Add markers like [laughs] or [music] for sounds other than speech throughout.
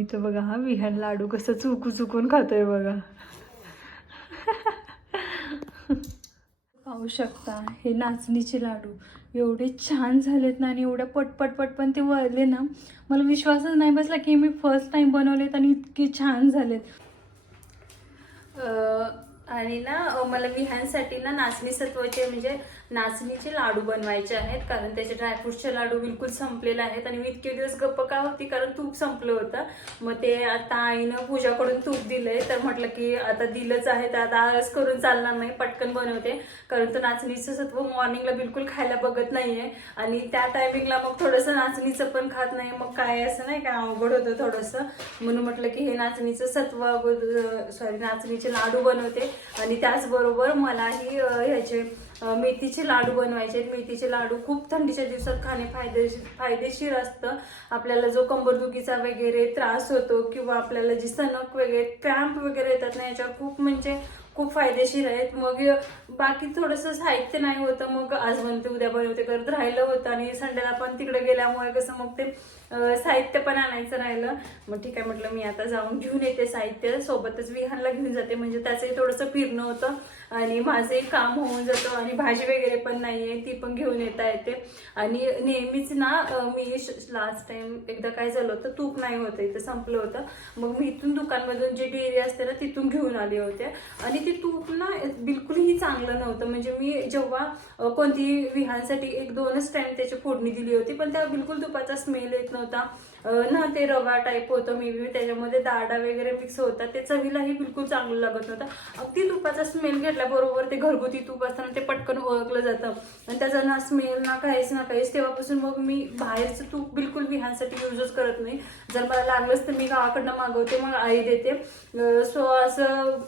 आणि इथं बघा हा विहान लाडू कसं चुकू चुकून खातोय बघा. पाहू शकता हे नाचणीचे लाडू. एवढे छान झालेत ना आणि एवढ्या पटपट पटपण ते वळले ना मला विश्वासच नाही बसला की मी फर्स्ट टाइम बनवलेत आणि इतके छान झालेत. आणि ना मला विहानसाठी ना नाचणी सत्वाचे म्हणजे नाचणीचे लाडू बनवायचे आहेत कारण त्याचे ड्रायफ्रुट्सचे लाडू बिलकुल संपलेले आहेत आणि मी इतके दिवस गप्प का होती? कारण तूप संपलं होतं. मग ते आता आईनं पूजाकडून तूप दिलंय तर म्हटलं की आता दिलंच आहे तर आता आळस करून चालणार नाही पटकन बनवते. कारण तो नाचणीचं सत्व मॉर्निंगला बिलकुल खायला बघत नाही आहे आणि त्या टायमिंगला मग थोडंसं नाचणीचं पण खात नाही. मग काय असं नाही काय अवघड होतं थोडंसं. म्हणून म्हटलं की हे नाचणीचं सत्व अगोदर सॉरी नाचणीचे लाडू बनवते. आणि त्याचबरोबर मलाही ह्याचे मेथीचे लाडू बनवायचे मेथीचे लाडू खूप थंडीच्या दिवसात खाणे फायदेशीर फायदेशीर असतं. आपल्याला जो कंबरदुखीचा वगैरे त्रास होतो किंवा आपल्याला जी सणक वगैरे क्रॅम्प वगैरे येतात ना याच्यावर खूप म्हणजे खूप फायदेशीर आहेत. मग बाकी थोडंसं साहित्य नाही होतं मग आज बनते उद्या बनवते करत राहिलं होतं आणि संडेला पण तिकडे गेल्यामुळे कसं मग ते साहित्य पण आणायचं राहिलं. मग ठीक आहे म्हटलं मी आता जाऊन घेऊन येते साहित्य. सोबतच विहानला घेऊन जाते म्हणजे त्याचंही थोडंसं फिरणं होतं. आणि माझंही काम होऊन जातं आणि भाजी वगैरे पण नाही आहे ती पण घेऊन येता येते. आणि नेहमीच ना मी लास्ट टाइम एकदा काय झालं होतं तूप नाही होतं इथं संपलं होतं. मग मी इथून दुकानमधून जे डेअरी असते ना तिथून घेऊन आली होते. आणि ते तूप ना बिलकुलही चांगलं नव्हतं. म्हणजे मी जेव्हा कोणती विहानसाठी एक दोनच टाइम त्याची फोडणी दिली होती पण त्या बिलकुल तुपाचा स्मेल येत नव्हता. ना ते रवा टाईप होतं मे बी त्याच्यामध्ये दाडा वगैरे मिक्स होता ते चवीलाही बिलकुल चांगलं लागत नव्हतं. अगदी तुपाचा स्मेल घेतल्याबरोबर ते घरगुती तूप असताना ते पटकन ओळखलं जातं. आणि त्याचा ना स्मेल ना काहीच ना काहीच तेव्हापासून मग मी बाहेरचं तूप बिलकुल विहांसाठी यूजच करत नाही. जर मला लागलंच तर मी गावाकडनं मागवते मग आई देते. सो असं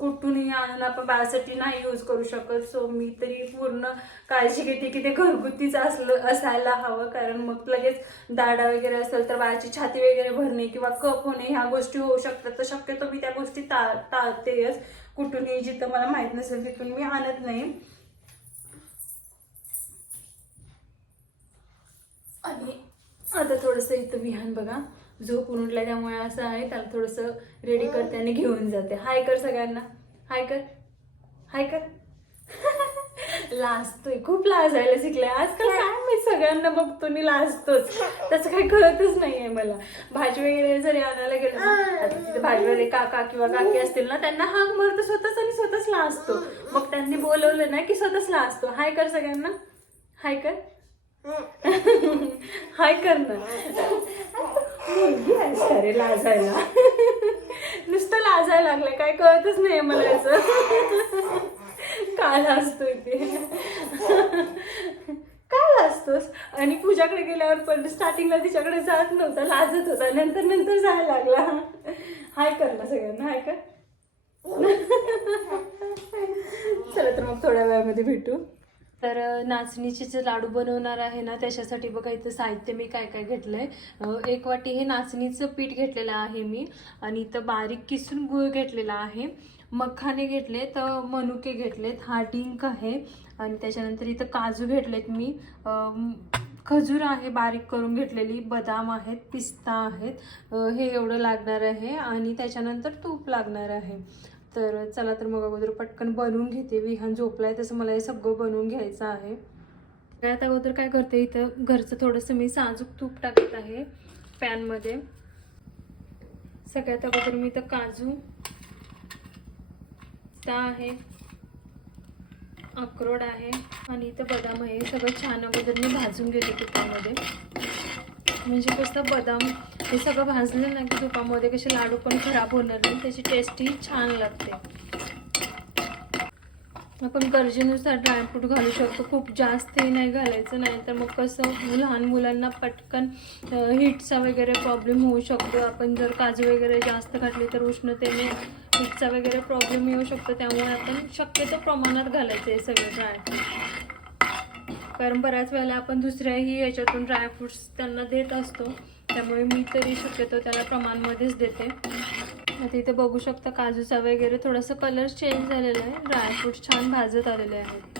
कुठूनही आणून आपण बाळासाठी नाही यूज करू शकत. सो मी तरी पूर्ण काळजी घेते की ते घरगुतीच असलं असायला हवं. कारण मग लगेच दाडा वगैरे असेल तर बाळाची छाती वगैरे भरणे किंवा कप होणे ह्या गोष्टी होऊ शकतात. तर शक्यतो मी त्या गोष्टी टाळ टाळतेच. कुठूनही जिथं मला माहीत नसेल तिथून मी आणत नाही. आणि आता थोडंसं इथं विहान बघा. झोपून उठल्या त्यामुळे असं आहे त्याला थोडंसं रेडी करते आणि घेऊन जाते. हाय कर सगळ्यांना. हाय कर. हाय कर. [laughs] लाजतोय. खूप लाजायला शिकले. आजकाल काय मी सगळ्यांना बघतो आणि लाजतोच. त्याचं काही कळतच नाहीये मला. भाजी वगैरे जरी आणायला गेलं ना तिथे भाजी वगैरे काका किंवा काकी असतील ना त्यांना हाक मारतो स्वतःच आणि स्वतःच लाजतो. मग त्यांनी बोलवलं ना की स्वतःच लाजतो. हाय कर सगळ्यांना. हाय कर. हाय कर ना. मुलगी आहेस का रे लाजायला? नुसतं लाजायला लागलं काय कळतच नाही मला याचं. काय लाजतोय ते काय असतोस. आणि पूजाकडे गेल्यावर पण स्टार्टिंगला तिच्याकडे जात नव्हता लाजत होता. नंतर नंतर जायला लागला. हाय कर ना सगळ्यांना हाय कर. चला तर मग थोड्या वेळामध्ये भेटू. तर नाचणीचे जे लाडू बनवणार आहे ना त्याच्यासाठी बघा इथं साहित्य मी काय काय घेतलंय. आहे एक वाटी हे नाचणीचं पीठ घेतलेलं आहे मी आणि इथं बारीक किसून गुळ घेतलेला आहे. मखाने घेतले तर मनुके घेतलेत हा डिंक आहे आणि त्याच्यानंतर इथं काजू घेतलेत मी. खजूर आहे बारीक करून घेतलेली बदाम आहेत पिस्ता आहेत. हे एवढं लागणार आहे आणि त्याच्यानंतर तूप लागणार आहे. तर चला तर मग अगोदर पटकन बनवून घेते विहान झोपलाय तसं मला हे सगळं बनवून घ्यायचं आहे. सगळ्यात अगोदर काय करते इथं घरचं थोडंसं मी साजूक तूप टाकत आहे पॅनमध्ये. सगळ्यात अगोदर मी इथं काजू पिस्ता आहे अक्रोड आहे आणि इथं बदाम आहे. सगळं छान अगोदर मी भाजून घेते तुपामध्ये म्हणजे कसं बदाम हे सगळं भाजलं ना की तुपामध्ये कसे लाडू पण खराब होणार नाही त्याची टेस्टही छान लागते. आपण गरजेनुसार ड्रायफ्रूट घालू शकतो. खूप जास्तही नाही घालायचं नाही तर मग कसं लहान मुलांना पटकन हिटचा वगैरे प्रॉब्लेम होऊ शकतो. आपण जर काजू वगैरे जास्त घातली तर उष्णतेने हिटचा वगैरे प्रॉब्लेम येऊ शकतो. त्यामुळे आपण शक्यतो प्रमाणात घालायचं हे सगळं ड्रायफ्रूट कारण बऱ्याच वेळेला आपण दुसऱ्याही याच्यातून ड्रायफ्रुट्स त्यांना देत असतो. त्यामुळे मी तरी शक्यतो त्याला प्रमाणमध्येच देते. आता इथे बघू शकता काजूचा वगैरे थोडासा कलर चेंज झालेला आहे. ड्रायफ्रूट छान भाजत आलेले आहेत.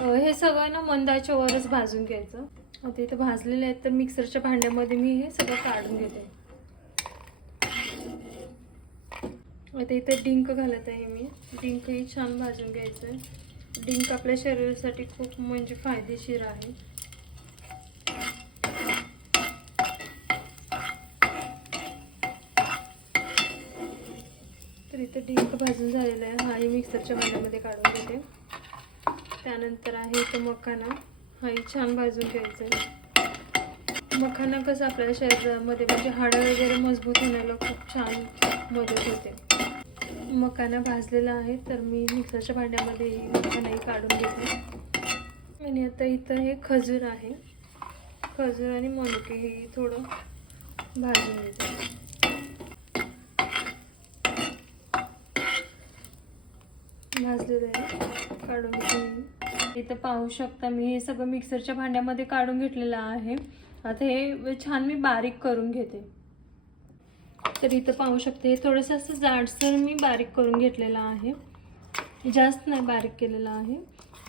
हे सगळं ना मंदाच्या वरच भाजून घ्यायचं. आता इथे भाजलेले आहेत तर मिक्सरच्या भांड्यामध्ये मी हे सगळं काढून घेते. आता इथं डिंक घालत आहे मी. डिंकही छान भाजून घ्यायचं आहे डिंक आपल्या शरीरासाठी खूप म्हणजे फायदेशीर आहे. तर इथं डिंक भाजून झालेला आहे. हाही मिक्सरच्या भांड्यामध्ये काढून घेते. त्यानंतर आहे इथं मखाना. हाही छान भाजून घ्यायचं. आहे मखाना कसं आपल्या शरीरामध्ये म्हणजे हाडं वगैरे मजबूत होण्याला खूप छान मदत होते. मकाना भाजलेला आहे तर मी मिक्सरच्या भांड्यामध्ये मकानाही काढून घेते आणि आता इथं हे खजूर आहे. खजूर आणि मनुके हे थोडं भाजून घेते. भाजलेलं आहे. काढून घेते इथं पाहू शकता मी हे सगळं मिक्सरच्या भांड्यामध्ये काढून घेतलेलं आहे. आता हे छान मी बारीक करून घेते. तर इथं पाहू शकते. हे थोडंसं असं जाडसर मी बारीक करून घेतलेलं आहे. जास्त नाही बारीक केलेलं आहे.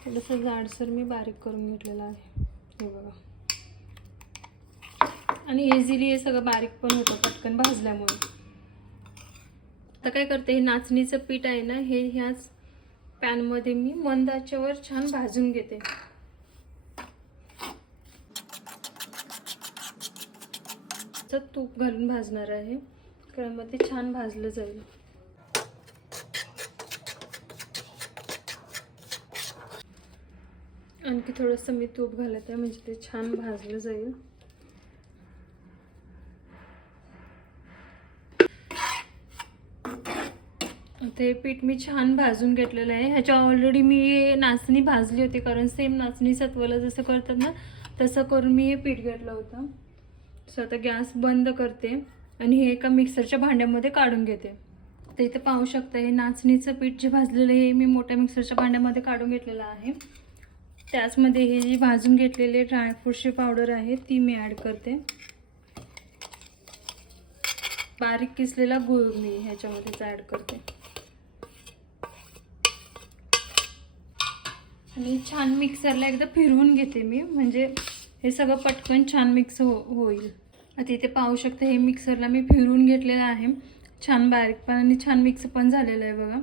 थोडंसं जाडसर मी बारीक करून घेतलेलं आहे. हे बघा. आणि इझिली हे सगळं बारीक पण होतं पटकन भाजल्यामुळे. आता काय करते हे नाचणीचं पीठ आहे ना हे ह्याच पॅनमध्ये मी मंदाच्यावर छान भाजून घेते. तूप घालून भाजणार आहे. कारण मग ते छान भाजलं जाईल. आणखी थोडंसं मी तूप घालत आहे म्हणजे ते छान भाजलं जाईल. ते पीठ मी छान भाजून घेतलेलं आहे. ह्याच्या ऑलरेडी मी नाचणी भाजली होती कारण सेम नाचणी सत्वाला जसं करतात ना तसं करून मी हे पीठ घेतलं होतं. सो आता गॅस बंद करते. आणि हे एका मिक्सरच्या भांड्यामध्ये काढून घेते. तर इथं पाहू शकता हे नाचणीचं पीठ जे भाजलेलं आहे हे मी मोठ्या मिक्सरच्या भांड्यामध्ये काढून घेतलेलं आहे. त्याचमध्ये हे जी भाजून घेतलेले ड्रायफ्रूटची पावडर आहे ती मी ॲड करते. बारीक किसलेला गूळ मी ह्याच्यामध्येच ॲड करते. आणि छान मिक्सरला एकदा फिरवून घेते मी म्हणजे हे सगळं पटकन छान मिक्स हो होईल. आता इथे पाहू शकता हे मिक्सरला मी फिरून घेतलेलं आहे. छान बारीक पण आणि छान मिक्स पण झालेलं आहे बघा.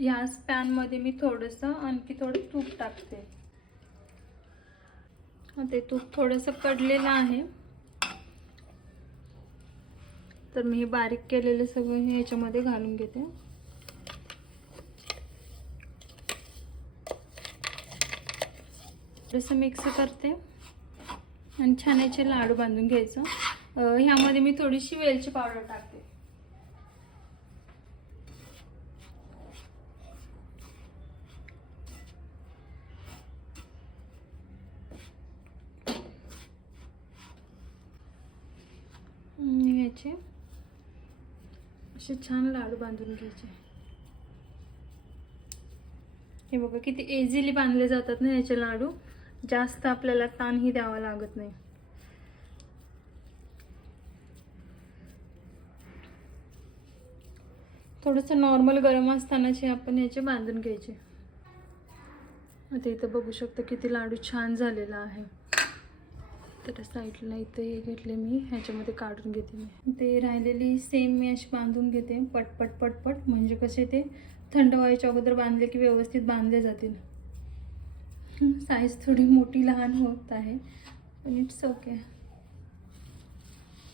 याच पॅनमध्ये मी थोडंसं आणखी थोडं तूप टाकते. ते तूप थोडंसं कडलेलं आहे. तर मी हे बारीक केलेलं सगळं हे याच्यामध्ये घालून घेते. थोडंसं मिक्स करते. आणि छान याचे लाडू बांधून घ्यायचं. ह्यामध्ये मी थोडीशी वेलची पावडर टाकते. घ्यायचे. असे छान लाडू बांधून घ्यायचे. हे बघा किती इझिली बांधले जातात ना याचे लाडू. जास्त आपल्याला ताणही द्यावा लागत नाही. थोडंसं नॉर्मल गरम असतानाचे आपण याचे बांधून घ्यायचे. आता इथं बघू शकता किती लाडू छान झालेला आहे. तर साईडला इथं हे घेतले मी ह्याच्यामध्ये काढून घेते मी. ते राहिलेली सेम मी अशी बांधून घेते पटपट पटपट. म्हणजे कसे ते थंड व्हायच्या अगोदर बांधले की व्यवस्थित बांधले जातील. साईज थोडी मोठी लहान होत आहे. पण इट्स ओके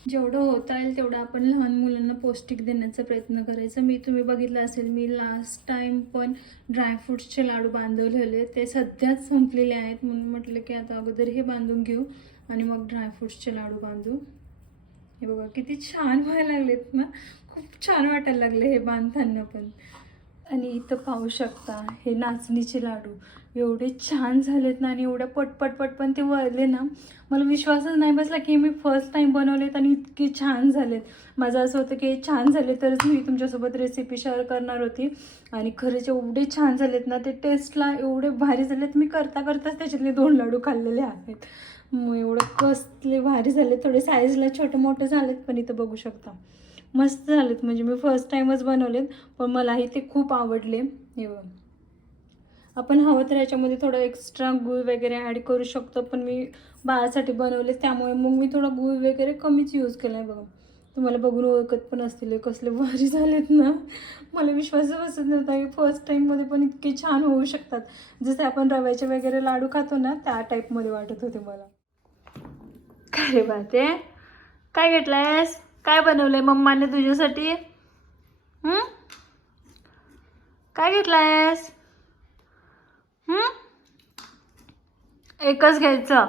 जेवढं होता येईल तेवढं आपण लहान मुलांना पौष्टिक देण्याचा प्रयत्न करायचा. मी तुम्ही बघितलं असेल मी लास्ट टाइम पण ड्रायफ्रूट्सचे लाडू बांधवलेले ते सध्याच संपलेले आहेत. म्हणून म्हटलं की आता अगोदर हे बांधून घेऊ आणि मग ड्रायफ्रूट्सचे लाडू बांधू. हे बघा किती छान व्हायला लागलेत ना? खूप छान वाटायला लागले हे बांधताना पण. आणि इथं पाहू शकता हे नाचणीचे लाडू. एवढे छान झालेत ना आणि एवढ्या पटपट पटपण ते वळले ना मला विश्वासच नाही बसला की मी फर्स्ट टाईम बनवलेत आणि इतके छान झालेत. माझं असं होतं की छान झाले तरच मी तुमच्यासोबत रेसिपी शेअर करणार होती. आणि खरंच एवढे छान झालेत ना ते टेस्टला एवढे भारी झालेत. मी करता करताच त्याच्यातले दोन लाडू खाल्लेले आहेत. मग एवढं कसले भारी झाले थोडे साईजला छोटे मोठे झालेत पण इथं बघू शकता. मस्त झालेत. म्हणजे मी फर्स्ट टाईमच बनवलेत पण मलाही ते खूप आवडले. हे आपण हवं तर याच्यामध्ये थोडं एक्स्ट्रा गूळ वगैरे ॲड करू शकतो पण मी बाळासाठी बनवले त्यामुळे मग मी थोडं गूळ वगैरे कमीच यूज केला आहे बघा. तुम्हाला बघून ओळखत पण असतील कसले भारी झालेत ना. मला विश्वासच बसत नव्हता की फर्स्ट टाईममध्ये पण इतके छान होऊ शकतात. जसे आपण रव्याचे वगैरे लाडू खातो ना त्या टाईपमध्ये वाटत होते मला. काय रे बाते काय घेतलायस? काय बनवलंय मम्माने तुझ्यासाठी? काय घेतलायस? हं? एकच घ्यायचं.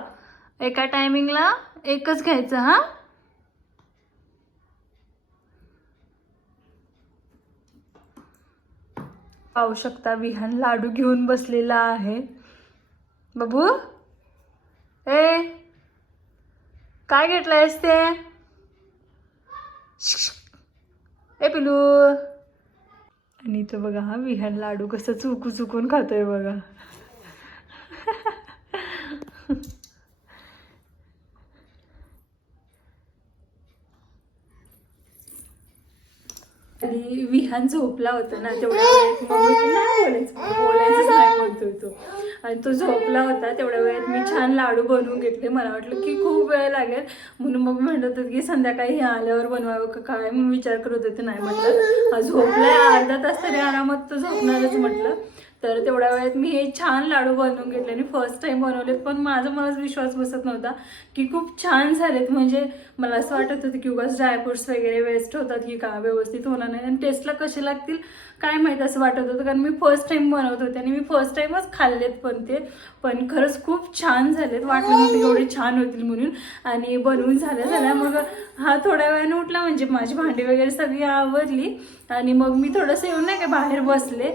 एका टायमिंगला एकच घ्यायचं हा? पाहू शकता विहान लाडू घेऊन बसलेला आहे. बाबू? ए काय घेतलंयस ते? ए पिलू आणि इथं बघा हा विहान लाडू कसं चुकू चुकून खातोय बघा. आणि विहान झोपला होता ना तेवढ्या [laughs] वेळेत मग मी नाही बोलायचं बोलायचंच नाही म्हणतोय तो आणि तो झोपला होता तेवढ्या वेळात. मी छान लाडू बनवून घेतले. मला वाटलं की खूप वेळ लागेल. म्हणून मग म्हणत होते की संध्याकाळी हे आल्यावर बनवावं का काय? म्हणून विचार करत होते नाही म्हटलं. झोपला झोपलाय अर्धा तास तरी आरामात तो झोपणारच म्हटलं. तर तेवढ्या वेळेत मी हे छान लाडू बनवून घेतले आणि फर्स्ट टाइम बनवलेत. पण माझा मलाच विश्वास बसत नव्हता की खूप छान झालेत. म्हणजे मला असं वाटत होतं की उगाच ड्रायफ्रुट्स वगैरे वेस्ट होतात की का व्यवस्थित होणार नाही. आणि टेस्टला कसे लागतील? काय माहीत असं वाटत होतं कारण मी फर्स्ट टाइम बनवत होते आणि मी फर्स्ट टाइमच खाल्लेत पण ते. पण खरंच खूप छान झालेत वाटलं नव्हतं एवढे छान होतील म्हणून. आणि बनवून झाल्या झाल्या मग हा थोड्या वेळाने उठला म्हणजे माझी भांडी वगैरे सगळी आवरली. आणि मग मी थोडंसं येऊन नाही का बाहेर बसले.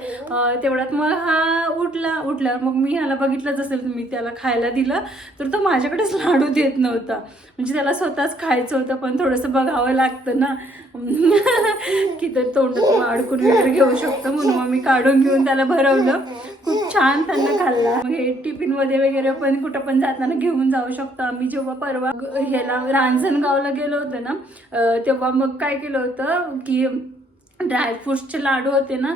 तेवढ्यात मग हा उठला उठल्यावर मग मी ह्याला बघितलंच असेल मी त्याला खायला दिलं. तर तो माझ्याकडेच लाडू देत नव्हता. म्हणजे त्याला स्वतःच खायचं होतं पण थोडंसं बघावं लागतं ना. [laughs] की तर तोंडात अडकून वगैरे घेऊ शकतो म्हणून मग मी काढून घेऊन त्याला भरवलं. खूप छान त्यांना खाल्ला. मग हे टिफिनमध्ये वगैरे पण कुठं पण जाताना घेऊन जाऊ शकतो आम्ही. जेव्हा परवा ह्याला रांजणगावला गेलो होतो ना तेव्हा मग काय केलं होतं की ड्रायफ्रुट्सचे लाडू होते ना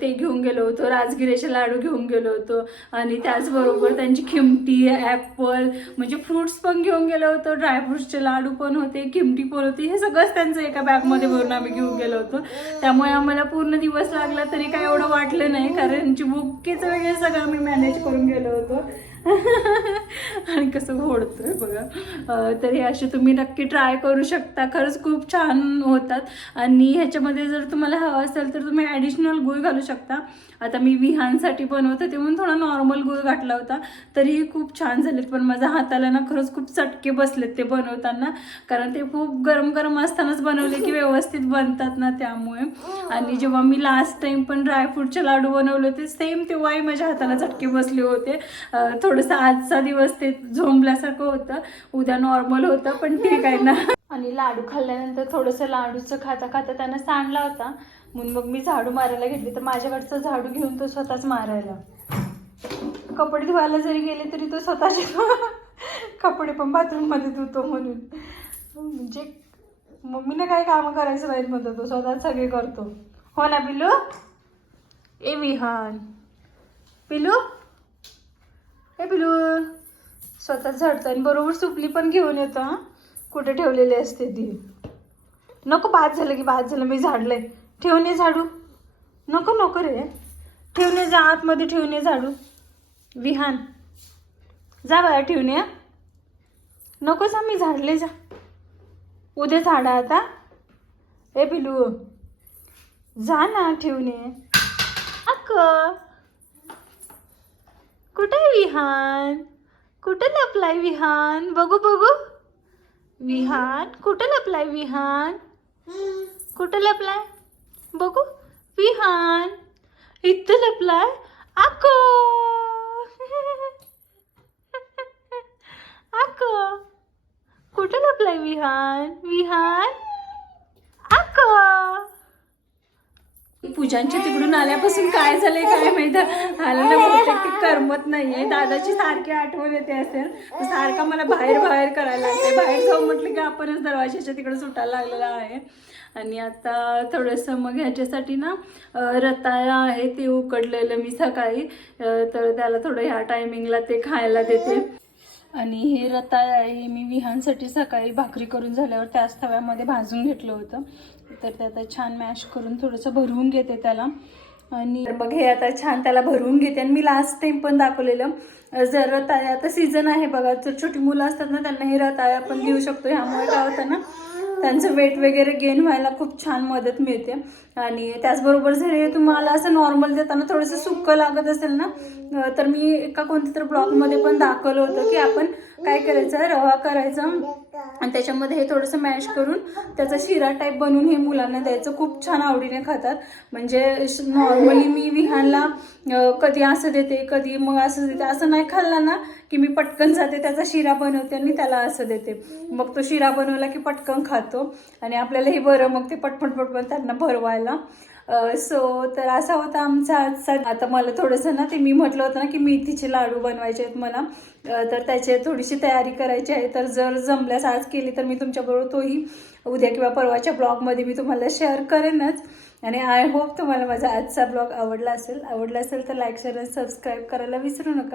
ते घेऊन गेलो होतो राजगिऱ्याचे लाडू घेऊन गेलो होतो. आणि त्याचबरोबर त्यांची खिमटी ॲपल म्हणजे फ्रुट्स पण घेऊन गेलो होतो. ड्रायफ्रुट्सचे लाडू पण होते खिमटी पण होती. हे सगळंच त्यांचं एका बॅगमध्ये भरून आम्ही घेऊन गेलो होतो. त्यामुळे आम्हाला पूर्ण दिवस लागला तरी काय एवढं वाटलं नाही कारण बुकेचं वगैरे सगळं आम्ही मॅनेज करून गेलो होतो. आणि कसं घोडतोय बघा. तर हे असे तुम्ही नक्की ट्राय करू शकता. खरंच खूप छान होतात. आणि ह्याच्यामध्ये जर तुम्हाला हवं असेल तर तुम्ही ॲडिशनल गुळ घालू शकता. आता मी विहानसाठी बनवते तेव्हा म्हणून थोडा नॉर्मल गुळ घातला होता. तरीही खूप छान झालेत. पण माझ्या हाताला ना खरंच खूप चटके बसलेत ते बनवताना. कारण ते खूप गरम गरम असतानाच बनवले की व्यवस्थित बनतात ना त्यामुळे. आणि जेव्हा मी लास्ट टाइम पण ड्रायफ्रूटचे लाडू बनवले होते सेम तेव्हाही माझ्या हाताला चटके बसले होते. थोडं थोडंसं आजचा दिवस ते झोंबल्यासारखं होतं. उद्या नॉर्मल होतं पण ठीक आहे ना. आणि लाडू खाल्ल्यानंतर थोडंसं लाडूचं खाता खाता त्यांना सांडला होता. म्हणून मग मी झाडू मारायला घेतली. तर माझ्याकडचं झाडू घेऊन तो स्वतःच मारायला. कपडे धुवायला जरी गेले तरी तो स्वतःचे कपडे पण बाथरूममध्ये धुतो म्हणून. म्हणजे मम्मीने काय कामं करायचं नाहीत म्हणतो. तो स्वतः सगळे करतो. हो ना पिलू? ए विहान. पिलू? हे पिलू स्वतः झडतं आणि बरोबर सुपली पण घेऊन येतो हां? कुठे ठेवलेली असते ती? नको बाद झालं की बाद झालं मी झाडलंय. ठेवून ये झाडू. नको नको रे. ठेवून ये जा आतमध्ये ठेवून ये झाडू. विहान. जा बाया ठेवून ये नको जा मी झाडले जा. उद्या झाडा आता. ए पिलू जा ना ठेवून ये. अक्क विहान. कुठं लपलाय विहान? बघू बघू. विहान कुठं लपलाय विहान? कुठं लपलाय? बघू. विहान. इथं लपलाय आको आको कुठं लपलाय विहान? विहान? आको पूजांच्या तिकडून आल्यापासून काय झालंय काय माहीत? आलं बहुतेक ते करमत नाहीये. दादाची सारखी आठवण येते असेल. तर सारखा मला बाहेर बाहेर करायला लागते बाहेर जाऊ म्हटलं की आपणच दरवाजाच्या तिकडे सुटायला लागलेला आहे. आणि आता थोडंसं मग ह्याच्यासाठी ना रताळा आहे ते उकडलेलं मी सकाळी. तर त्याला थोडं ह्या टायमिंगला ते खायला देते. आणि हे रताळ आहे मी विहांसाठी सकाळी भाकरी करून झाल्यावर त्याच तव्यामध्ये भाजून घेतलं होतं. तर ते आता छान मॅश करून थोडंसं भरवून घेते त्याला. आणि मग हे आता छान त्याला भरवून घेते. आणि मी लास्ट टाइम पण दाखवलेलं जर रताळ्या आता सीझन आहे बघा जर छोटी मुलं असतात ना त्यांना हे रताळ्या आपण देऊ शकतो. ह्यामुळे काय होतं ना त्यांचं वेट वगैरे गेन व्हायला खूप छान मदत मिळते. आणि त्याचबरोबर जर हे तुम्हाला असं नॉर्मल देताना थोडंसं सुक्कं लागत असेल ना तर मी एका कोणत्या तर ब्लॉगमध्ये पण दाखवलं होतं की आपण काय करायचं रवा करायचा आणि त्याच्यामध्ये हे थोडंसं मॅश करून त्याचा शिरा टाईप बनवून हे मुलांना द्यायचं. खूप छान आवडीने खातात. म्हणजे नॉर्मली मी विहानला कधी असं देते कधी मग असं देते. असं नाही खाल्लं ना की मी पटकन जाते त्याचा शिरा बनवते आणि त्याला असं देते. मग तो शिरा बनवला की पटकन खातो. आणि आपल्यालाही बरं मग ते पटपट पटपट त्यांना भरवायला. सो तर असा होता आमचा आजचा. आता मला थोडंसं ना ते मी म्हटलं होतं ना की मेथीचे लाडू बनवायचे आहेत मला. तर त्याची थोडीशी तयारी करायची आहे. तर जर जमल्यास आज केली तर मी तुमच्याबरोबर तोही उद्या किंवा परवाच्या ब्लॉगमध्ये मी तुम्हाला शेअर करेनच. आणि आय होप तुम्हाला माझा आजचा ब्लॉग आवडला असेल. आवडला असेल तर लाईक शेअर आणि सबस्क्राईब करायला विसरू नका.